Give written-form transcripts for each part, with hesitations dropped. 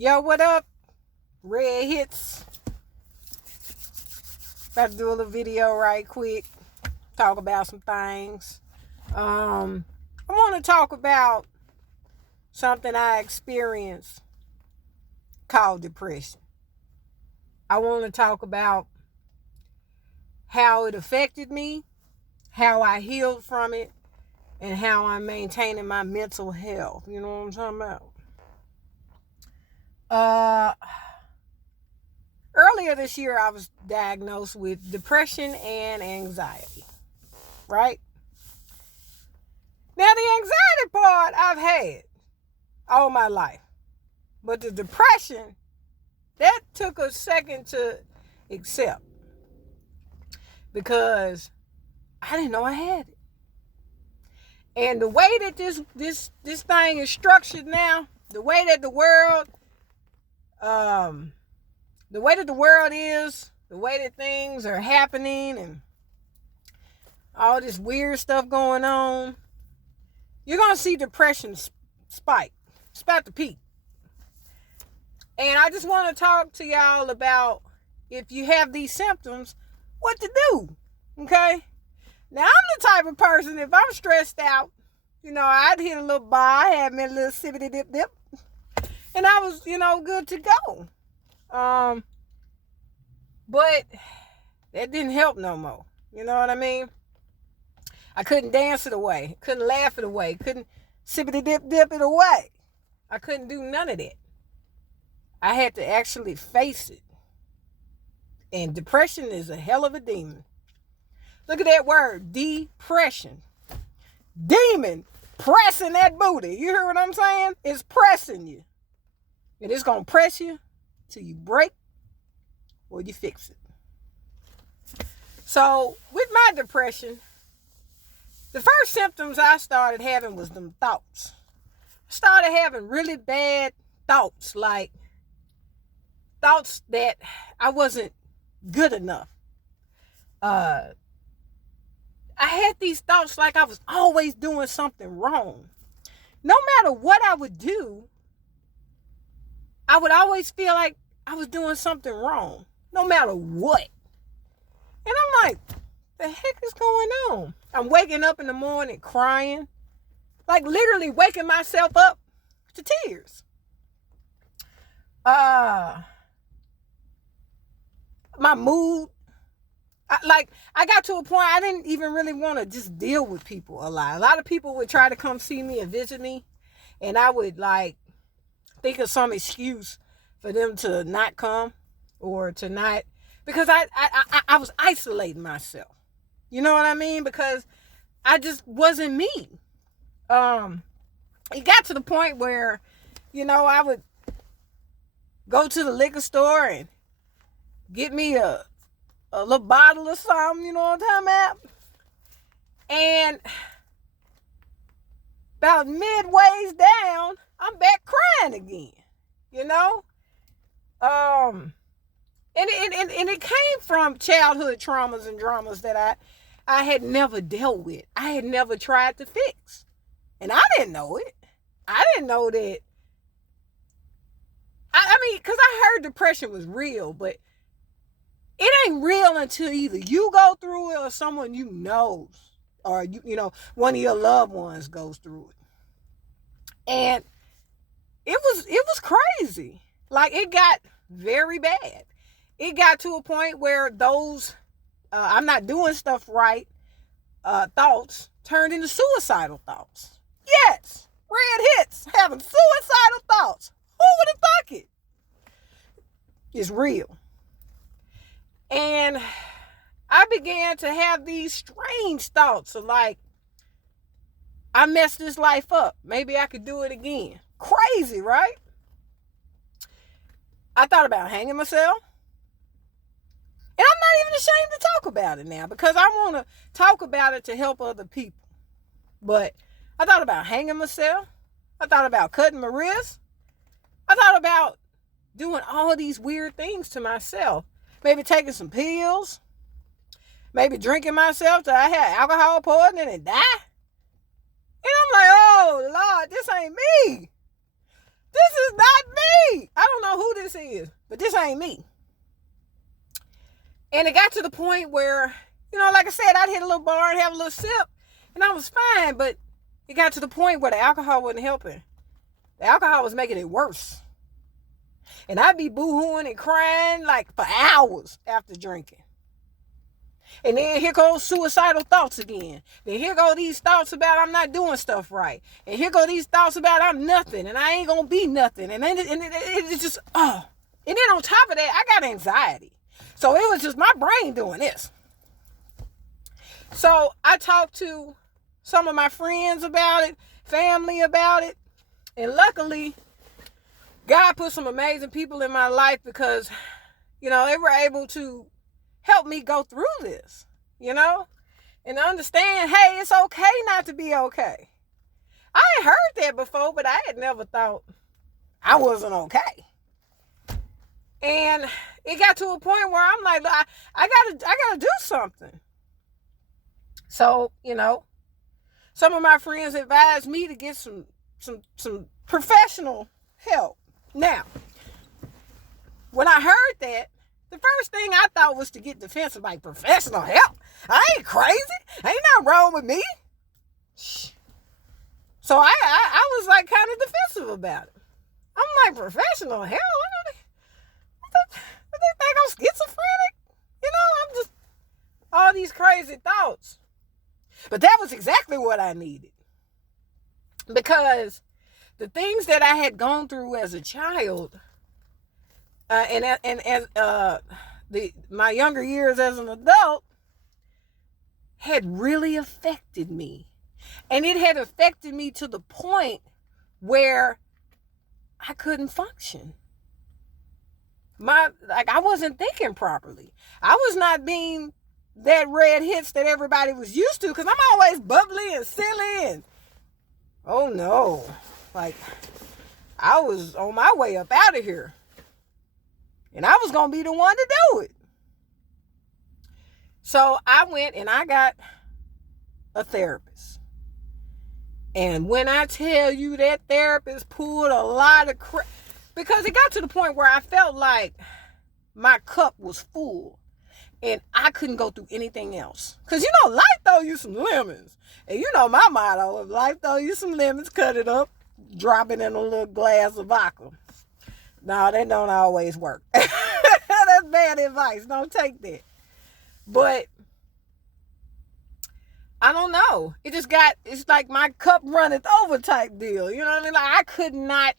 Yo, what up? Red Hits. About to do a little video right quick. Talk about some things. I want to talk about something I experienced called depression. I want to talk about how it affected me, how I healed from it, and how I'm maintaining my mental health. You know what I'm talking about? Earlier this year, I was diagnosed with depression and anxiety, right? Now, the anxiety part I've had all my life, but the depression, that took a second to accept because I didn't know I had it. And the way that this thing is structured now, the way that the world is, the way that things are happening and all this weird stuff going on, you're going to see depression spike. It's about to peak. And I just want to talk to y'all about, if you have these symptoms, what to do. Okay? Now, I'm the type of person, if I'm stressed out, I'd hit a little bar, I had me a little sippity dip dip, and I was, good to go. But that didn't help no more. You know what I mean? I couldn't dance it away. Couldn't laugh it away. Couldn't sippity dip it away. I couldn't do none of that. I had to actually face it. And depression is a hell of a demon. Look at that word, depression. Demon pressing that booty. You hear what I'm saying? It's pressing you. And it's going to press you till you break or you fix it. So with my depression, the first symptoms I started having was them thoughts. I started having really bad thoughts, like thoughts that I wasn't good enough. I had these thoughts like I was always doing something wrong. No matter what I would do, I would always feel like I was doing something wrong, no matter what. And I'm like, the heck is going on? I'm waking up in the morning crying, like literally waking myself up to tears. My mood, I got to a point I didn't even really want to just deal with people a lot. A lot of people would try to come see me and visit me, and I would think of some excuse for them to not come or to not, because I was isolating myself. You know what I mean? Because I just wasn't me. It got to the point where, I would go to the liquor store and get me a little bottle or something, you know what I'm talking about? And about midways down, I'm back crying again, And it came from childhood traumas and dramas that I had never dealt with. I had never tried to fix. And I didn't know it. I didn't know that. I mean, because I heard depression was real, but it ain't real until either you go through it or someone you knows, or one of your loved ones goes through it. And it was crazy. Like, it got very bad. It got to a point where those I'm not doing stuff right thoughts turned into suicidal thoughts. Yes, Red Hits having suicidal thoughts. Who would have thought it? It's real. And I began to have these strange thoughts of like, I messed this life up. Maybe I could do it again. Crazy, right? I thought about hanging myself. And I'm not even ashamed to talk about it now because I want to talk about it to help other people. But I thought about hanging myself. I thought about cutting my wrist. I thought about doing all these weird things to myself. Maybe taking some pills. Maybe drinking myself till I had alcohol poisoning and die. And I'm like, oh, Lord, this ain't me. This is not me. I know who this is, but this ain't me. And it got to the point where, like I said, I'd hit a little bar and have a little sip, and I was fine. But it got to the point where the alcohol wasn't helping. The alcohol was making it worse. And I'd be boo-hooing and crying like for hours after drinking. And then here goes suicidal thoughts again. Then here go these thoughts about I'm not doing stuff right. And here go these thoughts about I'm nothing and I ain't gonna be nothing. And then it's just, oh. And then on top of that, I got anxiety. So it was just my brain doing this. So I talked to some of my friends about it, family about it. And luckily, God put some amazing people in my life because, they were able to help me go through this, and understand, hey, it's okay not to be okay. I had heard that before, but I had never thought I wasn't okay. And it got to a point where I'm like, I gotta do something. So, some of my friends advised me to get some professional help. Now, when I heard that, the first thing I thought was to get defensive, like professional help. I ain't crazy. Ain't nothing wrong with me. So I was like kind of defensive about it. I'm like, professional help? Do they think I'm schizophrenic? I'm just all these crazy thoughts. But that was exactly what I needed. Because the things that I had gone through as a child, and as my younger years as an adult, had really affected me. And it had affected me to the point where I couldn't function. I wasn't thinking properly. I was not being that red hits that everybody was used to, because I'm always bubbly and silly and oh no. Like, I was on my way up out of here. And I was going to be the one to do it. So I went and I got a therapist. And when I tell you that therapist pulled a lot of crap, because it got to the point where I felt like my cup was full and I couldn't go through anything else. Because, life throw you some lemons. And my motto, if life throw you some lemons, cut it up, drop it in a little glass of vodka. No, that don't always work. That's bad advice. Don't take that. But I don't know. It's like my cup runneth over type deal. You know what I mean? Like, I could not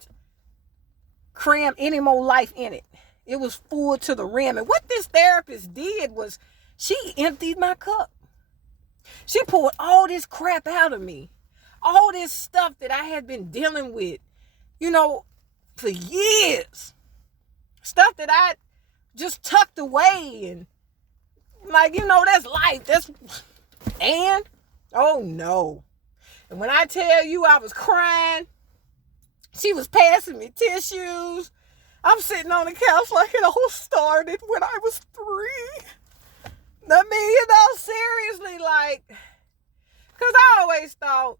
cram any more life in it. It was full to the rim. And what this therapist did was she emptied my cup. She pulled all this crap out of me. All this stuff that I had been dealing with, for years. Stuff that I just tucked away and that's life. Oh no. And when I tell you I was crying, she was passing me tissues. I'm sitting on the couch like it all started when I was 3. I mean, seriously, because I always thought,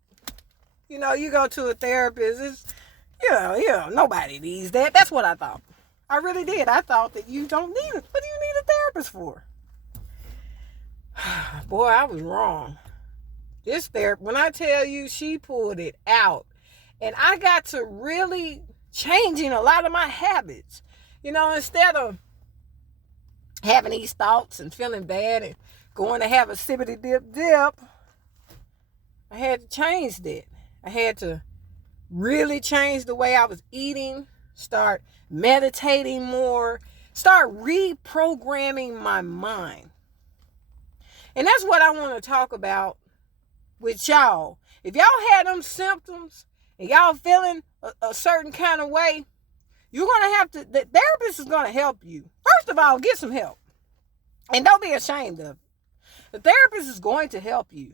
you go to a therapist, it's, nobody needs that. That's what I thought. I really did. I thought that you don't need it. What do you need a therapist for? Boy, I was wrong. This therapist, when I tell you, she pulled it out. And I got to really changing a lot of my habits. Instead of having these thoughts and feeling bad and going to have a sippity dip, I had to change that. I had to really change the way I was eating, start meditating more, start reprogramming my mind. And that's what I want to talk about with y'all. If y'all had them symptoms and y'all feeling a certain kind of way, you're going to have to, the therapist is going to help you. First of all, get some help. And don't be ashamed of it. The therapist is going to help you.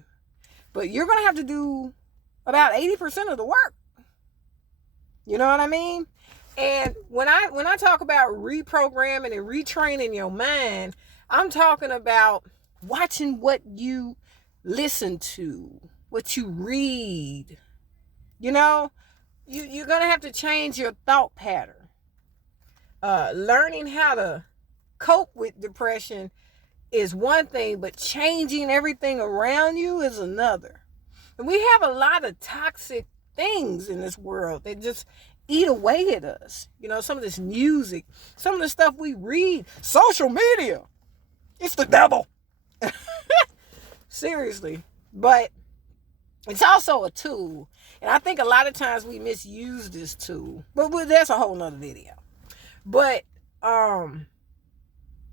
But you're going to have to do about 80% of the work. You know what I mean? And when I talk about reprogramming and retraining your mind, I'm talking about watching what you listen to, what you read. You're going to have to change your thought pattern. learning how to cope with depression is one thing, but changing everything around you is another. And we have a lot of toxic things in this world that just eat away at us. You know, some of this music, some of the stuff we read, social media. It's the devil. Seriously. But it's also a tool. And I think a lot of times we misuse this tool. But that's a whole nother video. But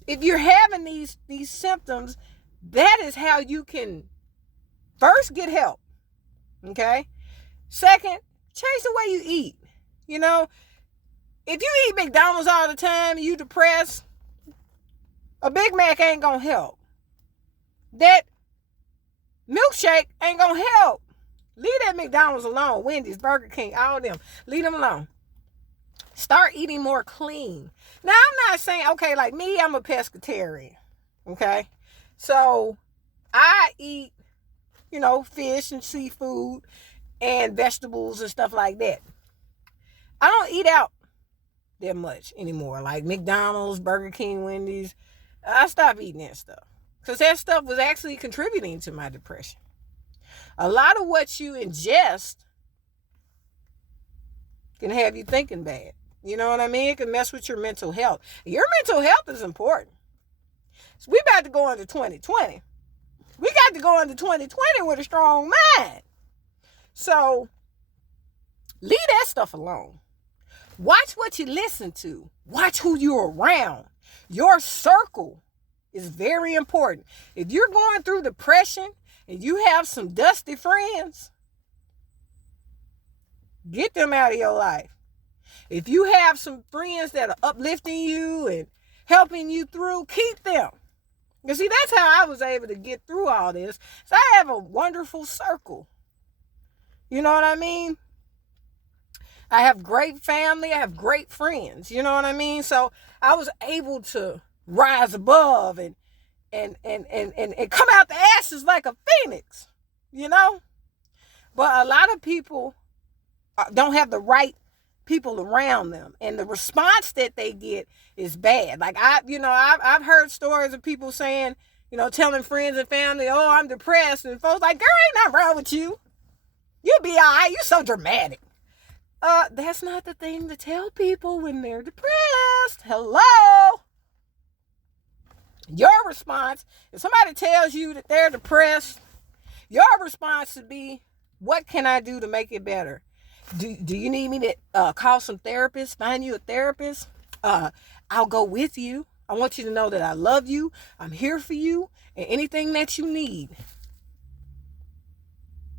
if you're having these symptoms, that is how you can first get help. Okay? Second, change the way you eat. You know, if you eat McDonald's all the time and you depressed, a Big Mac ain't gonna help. That milkshake ain't gonna help. Leave that McDonald's alone. Wendy's, Burger King, all of them. Leave them alone. Start eating more clean. Now, I'm not saying, okay, like me, I'm a pescatarian. Okay? So, I eat, you know, fish and seafood and vegetables and stuff like that. I don't eat out that much anymore. Like McDonald's, Burger King, Wendy's. I stopped eating that stuff. Because that stuff was actually contributing to my depression. A lot of what you ingest can have you thinking bad. You know what I mean? It can mess with your mental health. Your mental health is important. So we about to go into 2020. We got to go into 2020 with a strong mind. So leave that stuff alone. Watch what you listen to. Watch who you're around. Your circle is very important. If you're going through depression and you have some dusty friends, get them out of your life. If you have some friends that are uplifting you and helping you through, keep them. You see, that's how I was able to get through all this. So I have a wonderful circle. You know what I mean? I have great family. I have great friends. You know what I mean? So I was able to rise above and come out the ashes like a phoenix, you know? But a lot of people don't have the right people around them, and the response that they get is bad. Like I've heard stories of people saying, you know, telling friends and family, "Oh, I'm depressed," and folks like, "Girl, ain't nothing wrong with you. You'll be all right. You're so dramatic." That's not the thing to tell people when they're depressed. Hello. Your response, if somebody tells you that they're depressed, your response should be, what can I do to make it better? Do you need me to call some therapists, find you a therapist? I'll go with you. I want you to know that I love you. I'm here for you and anything that you need.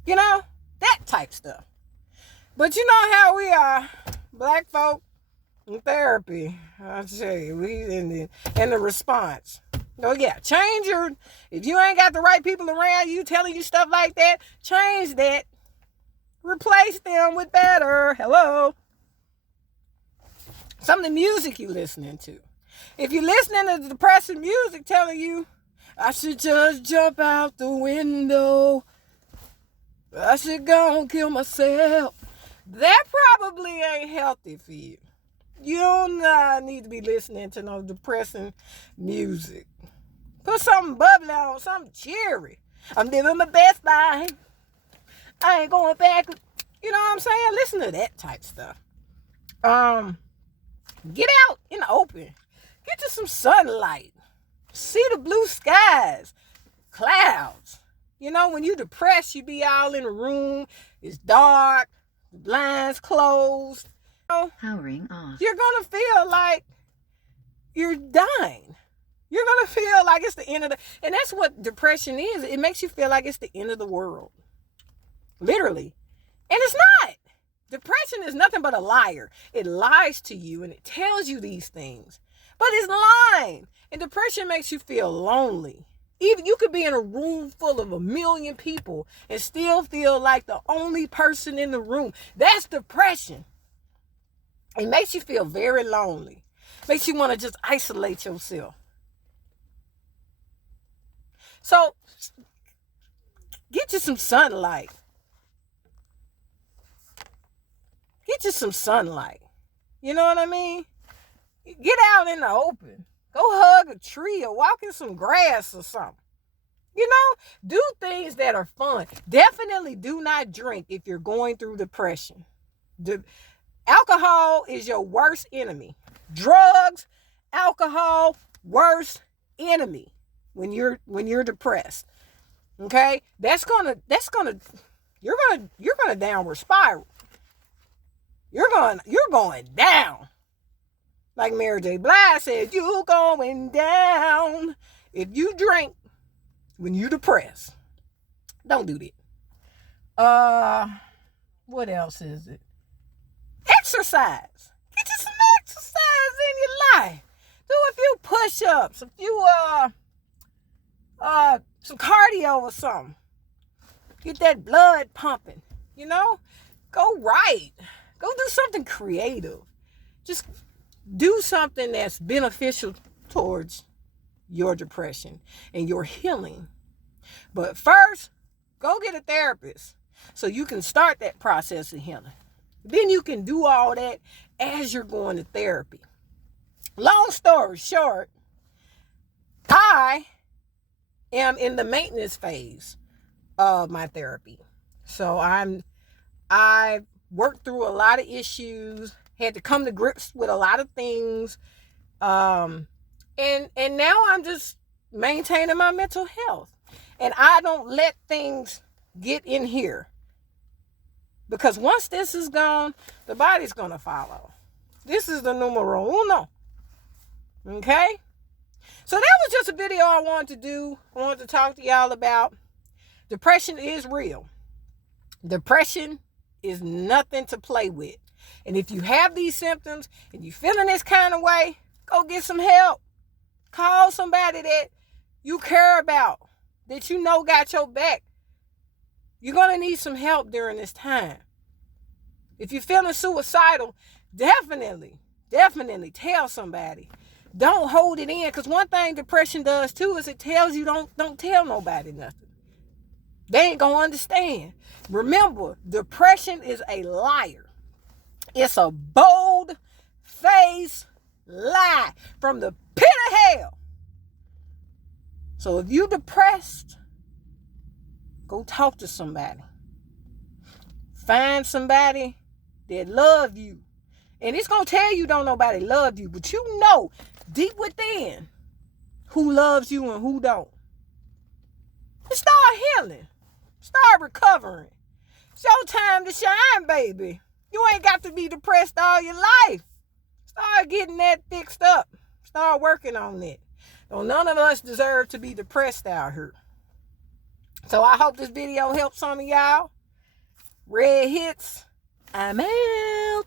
You know, that type stuff. But you know how we are, black folk in therapy. I tell you, we in the response. Oh yeah, if you ain't got the right people around you telling you stuff like that, change that. Replace them with better. Hello. Some of the music you listening to. If you're listening to depressing music telling you, I should just jump out the window, I should go and kill myself, that probably ain't healthy for you. You don't need to be listening to no depressing music. Put something bubbly on, something cheery. I'm living my best life. I ain't going back. You know what I'm saying? Listen to that type stuff. Get out in the open. Get you some sunlight. See the blue skies, clouds. You know, when you're depressed, you be all in a room. It's dark, the blinds closed. You know, powering off. You're going to feel like you're dying. You're going to feel like it's the end of and that's what depression is. It makes you feel like it's the end of the world. Literally. And it's not. Depression is nothing but a liar. It lies to you and it tells you these things. But it's lying. And depression makes you feel lonely. Even you could be in a room full of 1 million people and still feel like the only person in the room. That's depression. It makes you feel very lonely. Makes you want to just isolate yourself. So, get you some sunlight. Get you some sunlight. You know what I mean? Get out in the open. Go hug a tree or walk in some grass or something. You know, do things that are fun. Definitely do not drink if you're going through depression. Alcohol is your worst enemy. Drugs, alcohol, worst enemy when you're depressed. Okay? You're gonna downward spiral. You're going down. Like Mary J. Blige said, you going down. If you drink when you're depressed, don't do that. What else is it? Exercise. Get you some exercise in your life. Do a few push-ups, a few some cardio or something. Get that blood pumping. You know? Go write. Go do something creative. Just do something that's beneficial towards your depression and your healing. But first, go get a therapist so you can start that process of healing. Then you can do all that as you're going to therapy. Long story short, I am in the maintenance phase of my therapy. So I worked through a lot of issues, had to come to grips with a lot of things. And now I'm just maintaining my mental health. And I don't let things get in here. Because once this is gone, the body's going to follow. This is the numero uno. Okay? So that was just a video I wanted to do. I wanted to talk to y'all about. Depression is real. Depression is nothing to play with. And if you have these symptoms and you're feeling this kind of way, go get some help. Call somebody that you care about, that you know got your back. You're going to need some help during this time. If you're feeling suicidal, definitely tell somebody. Don't hold it in, because one thing depression does too is it tells you don't tell nobody nothing. They ain't going to understand. Remember, depression is a liar. It's a bold-faced lie from the pit of hell. So if you're depressed, go talk to somebody. Find somebody that love you. And it's going to tell you don't nobody love you, but you know deep within who loves you and who don't. And start healing. Start recovering. It's your time to shine, baby. You ain't got to be depressed all your life. Start getting that fixed up. Start working on it. So none of us deserve to be depressed out here. So I hope this video helps some of y'all. Red hits. I'm out.